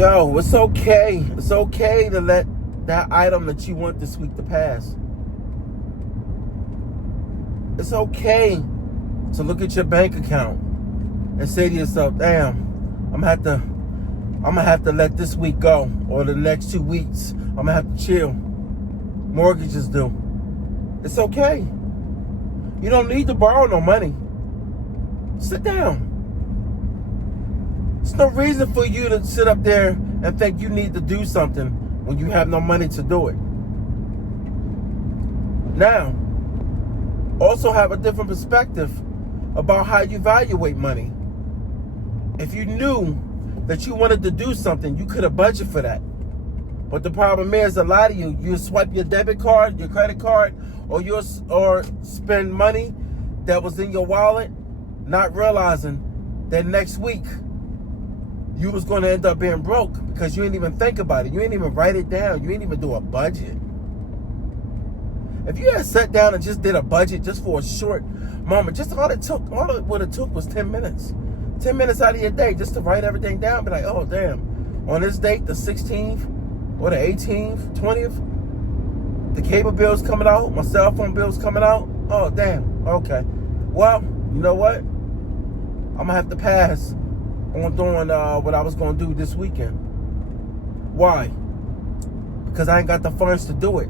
Yo, it's okay. It's okay to let that item that you want this week to pass. It's okay to look at your bank account and say to yourself, damn, I'm gonna have to let this week go, or the next 2 weeks. I'm gonna have to chill. Mortgages due. It's okay. You don't need to borrow no money. Sit down. There's no reason for you to sit up there and think you need to do something when you have no money to do it. Now, also have a different perspective about how you evaluate money. If you knew that you wanted to do something, you could have budgeted for that. But the problem is, a lot of you swipe your debit card, your credit card, or spend money that was in your wallet, not realizing that next week you was going to end up being broke because you didn't even think about it. You didn't even write it down. You didn't even do a budget. If you had sat down and just did a budget just for a short moment, just all it would have took was 10 minutes. 10 minutes out of your day just to write everything down. Be like, oh, damn. On this date, the 16th or the 18th, 20th, the cable bill's coming out. My cell phone bill's coming out. Oh, damn. Okay. Well, you know what? I'm going to have to pass on doing what I was going to do this weekend. Why? Because I ain't got the funds to do it.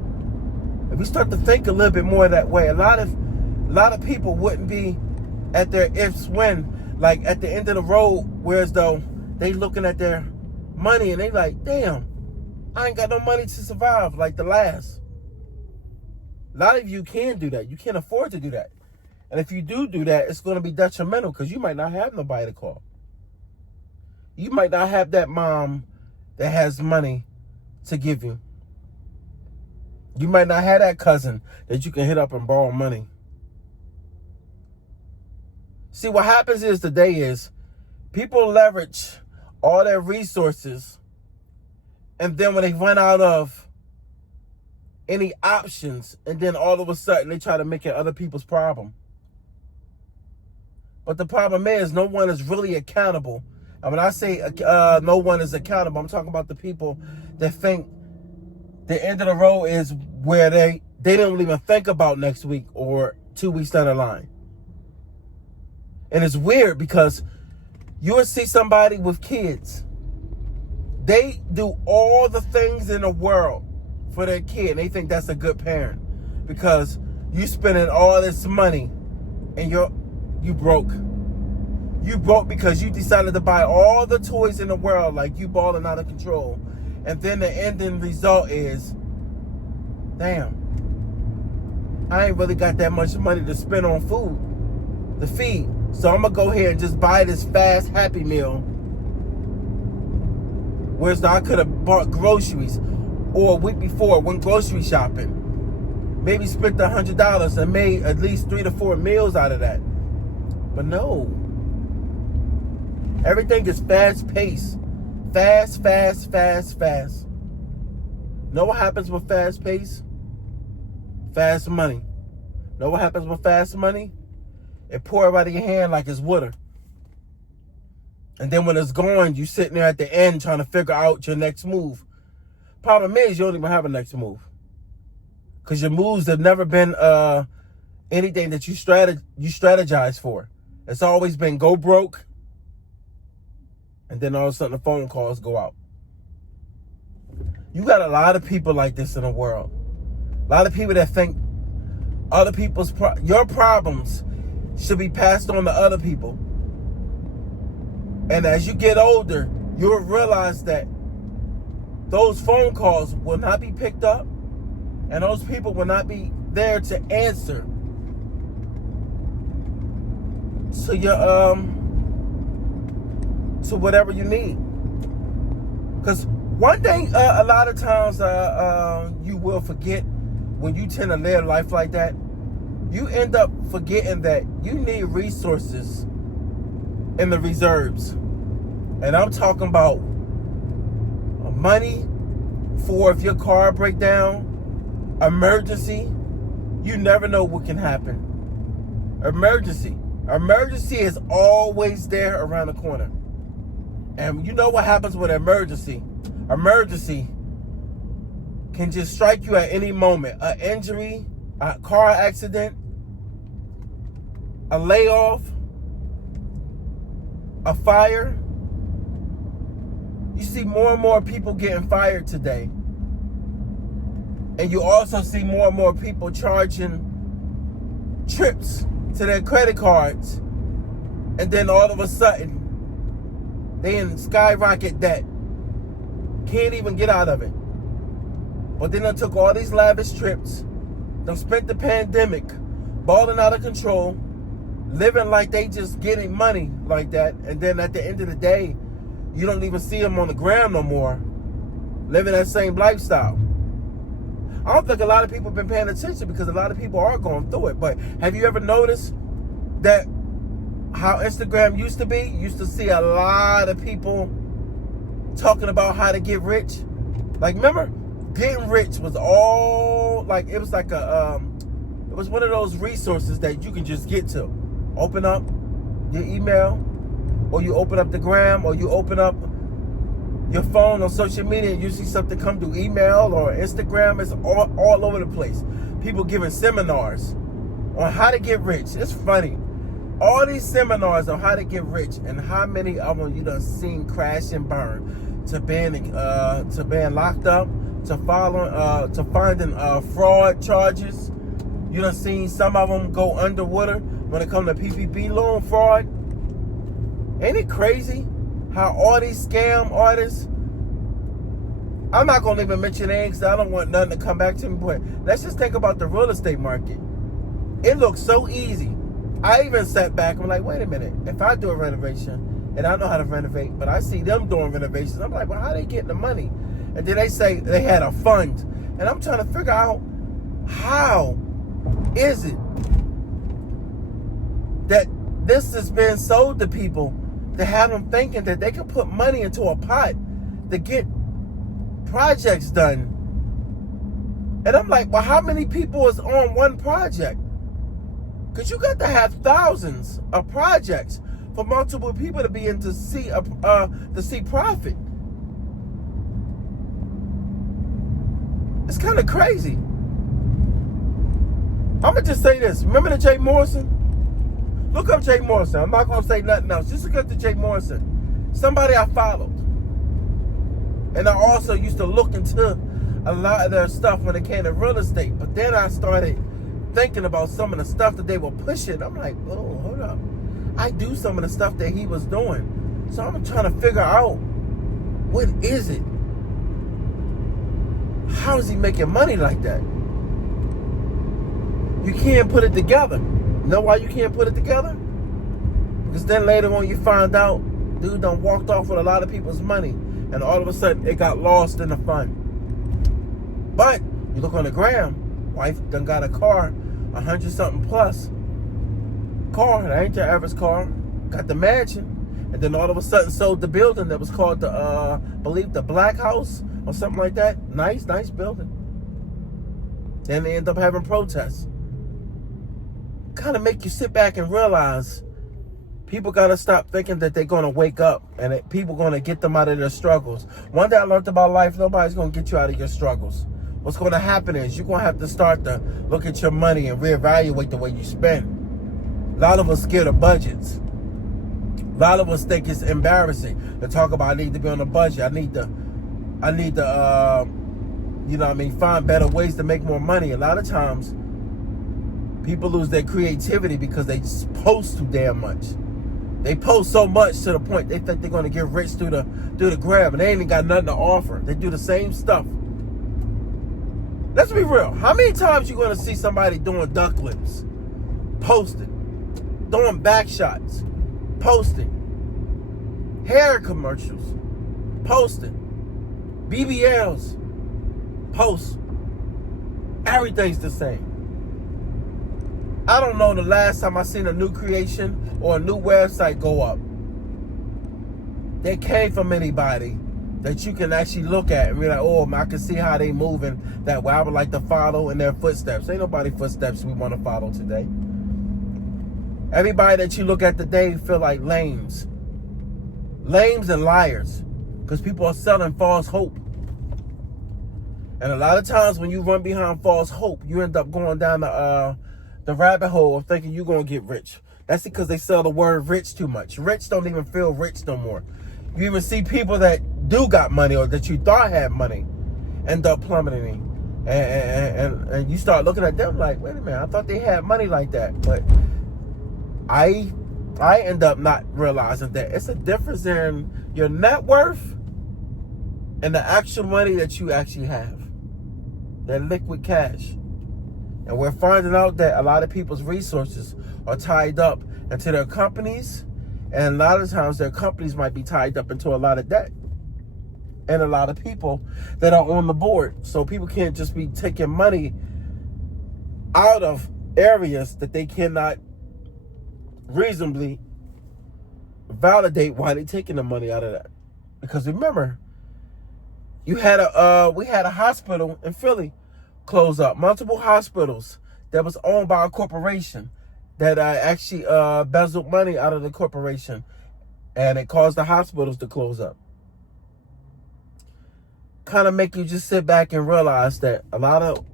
If we start to think a little bit more that way, a lot of people wouldn't be at their ifs when, like at the end of the road, whereas though they looking at their money and they like, damn, I ain't got no money to survive like the last. A lot of you can do that. You can't afford to do that. And if you do that, it's going to be detrimental because you might not have nobody to call. You might not have that mom that has money to give you. You might not have that cousin that you can hit up and borrow money. See, what happens is today is people leverage all their resources, and then when they run out of any options, and then all of a sudden they try to make it other people's problem. But the problem is no one is really accountable. And when I say no one is accountable, I'm talking about the people that think the end of the road is where they don't even think about next week or 2 weeks down the line. And it's weird because you will see somebody with kids. They do all the things in the world for their kid. And they think that's a good parent because you spending all this money and you broke. You broke because you decided to buy all the toys in the world, like you balling out of control. And then the ending result is, damn, I ain't really got that much money to spend on food to feed. So I'm going to go ahead and just buy this fast Happy Meal. Whereas I could have bought groceries, or a week before went grocery shopping. Maybe spent $100 and made at least 3 to 4 meals out of that. But no. Everything is fast paced. Fast. Know what happens with fast pace? Fast money. Know what happens with fast money? It pour out of your hand like it's water. And then when it's gone, you sitting there at the end trying to figure out your next move. Problem is, you don't even have a next move. Because your moves have never been anything that you strategize for. It's always been go broke. And then all of a sudden the phone calls go out. You got a lot of people like this in the world. A lot of people that think other people's your problems should be passed on to other people. And as you get older, you'll realize that those phone calls will not be picked up, and those people will not be there to answer. So to whatever you need. Because one thing a lot of times you will forget when you tend to live life like that, you end up forgetting that you need resources in the reserves. And I'm talking about money for if your car break down, emergency. You never know what can happen. Emergency is always there around the corner. And you know what happens with emergency? Emergency can just strike you at any moment. An injury, a car accident, a layoff, a fire. You see more and more people getting fired today. And you also see more and more people charging trips to their credit cards. And then all of a sudden, they in skyrocket debt. Can't even get out of it. But then they took all these lavish trips. They spent the pandemic balling out of control, living like they just getting money like that. And then at the end of the day, you don't even see them on the ground no more, living that same lifestyle. I don't think a lot of people have been paying attention because a lot of people are going through it. But have you ever noticed that how Instagram used to be? You used to see a lot of people talking about how to get rich. Like, remember, getting rich was all like, it was like it was one of those resources that you can just get to. Open up your email, or you open up the gram, or you open up your phone on social media and you see something come through email or Instagram. It's all over the place. People giving seminars on how to get rich. It's funny. All these seminars on how to get rich, and how many of them you done seen crash and burn, to being locked up, to finding fraud charges. You done seen some of them go underwater when it comes to PPP loan fraud. Ain't it crazy how all these scam artists, I'm not going to even mention names because I don't want nothing to come back to me, but let's just think about the real estate market. It looks so easy. I even sat back and I'm like, wait a minute. If I do a renovation, and I know how to renovate, but I see them doing renovations, I'm like, well, how are they getting the money? And then they say they had a fund. And I'm trying to figure out, how is it that this has been sold to people to have them thinking that they can put money into a pot to get projects done? And I'm like, well, how many people is on one project? Because you got to have thousands of projects for multiple people to be in to see profit. It's kind of crazy. I'm going to just say this. Remember the Jay Morrison? Look up Jay Morrison. I'm not going to say nothing else. Just look up to Jay Morrison. Somebody I followed. And I also used to look into a lot of their stuff when it came to real estate. But then I started thinking about some of the stuff that they were pushing. I'm like, oh, hold up. I do some of the stuff that he was doing. So I'm trying to figure out, what is it? How is he making money like that? You can't put it together. You know why you can't put it together? Because then later on you find out dude done walked off with a lot of people's money, and all of a sudden it got lost in the fund. But you look on the gram, wife done got a car, 100-something plus car. That ain't your average car. Got the mansion, and then all of a sudden sold the building that was called the, I believe the Black House or something like that. Nice building. Then they end up having protests. Kind of make you sit back and realize people got to stop thinking that they're going to wake up and that people going to get them out of their struggles. One thing I learned about life, nobody's going to get you out of your struggles. What's going to happen is you're going to have to start to look at your money and reevaluate the way you spend. A lot of us scared of budgets. A lot of us think it's embarrassing to talk about, I need to be on a budget. I need to you know what I mean, find better ways to make more money. A lot of times people lose their creativity because they post too damn much. They post so much to the point they think they're going to get rich through the grab, and they ain't even got nothing to offer. They do the same stuff. Let's be real. How many times you going to see somebody doing duck lips, posting, doing back shots, posting, hair commercials, posting, BBLs, posts. Everything's the same. I don't know the last time I seen a new creation or a new website go up that came from anybody that you can actually look at and be like, oh, I can see how they moving that way. I would like to follow in their footsteps. Ain't nobody footsteps we want to follow today. Everybody that you look at today feel like lames. lames and liars, because people are selling false hope. And a lot of times when you run behind false hope, you end up going down the rabbit hole of thinking you're going to get rich. That's because they sell the word rich too much. Rich don't even feel rich no more. You even see people that do got money or that you thought had money end up plummeting. And you start looking at them like, wait a minute, I thought they had money like that. But I end up not realizing that it's a difference in your net worth and the actual money that you actually have. That liquid cash. And we're finding out that a lot of people's resources are tied up into their companies. And a lot of times their companies might be tied up into a lot of debt. And a lot of people that are on the board. So people can't just be taking money out of areas that they cannot reasonably validate why they're taking the money out of that. Because remember, we had a hospital in Philly close up. Multiple hospitals that was owned by a corporation that actually embezzled money out of the corporation, and it caused the hospitals to close up. Kind of make you just sit back and realize that a lot of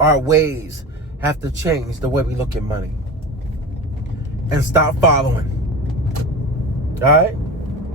our ways have to change the way we look at money and stop following. All right?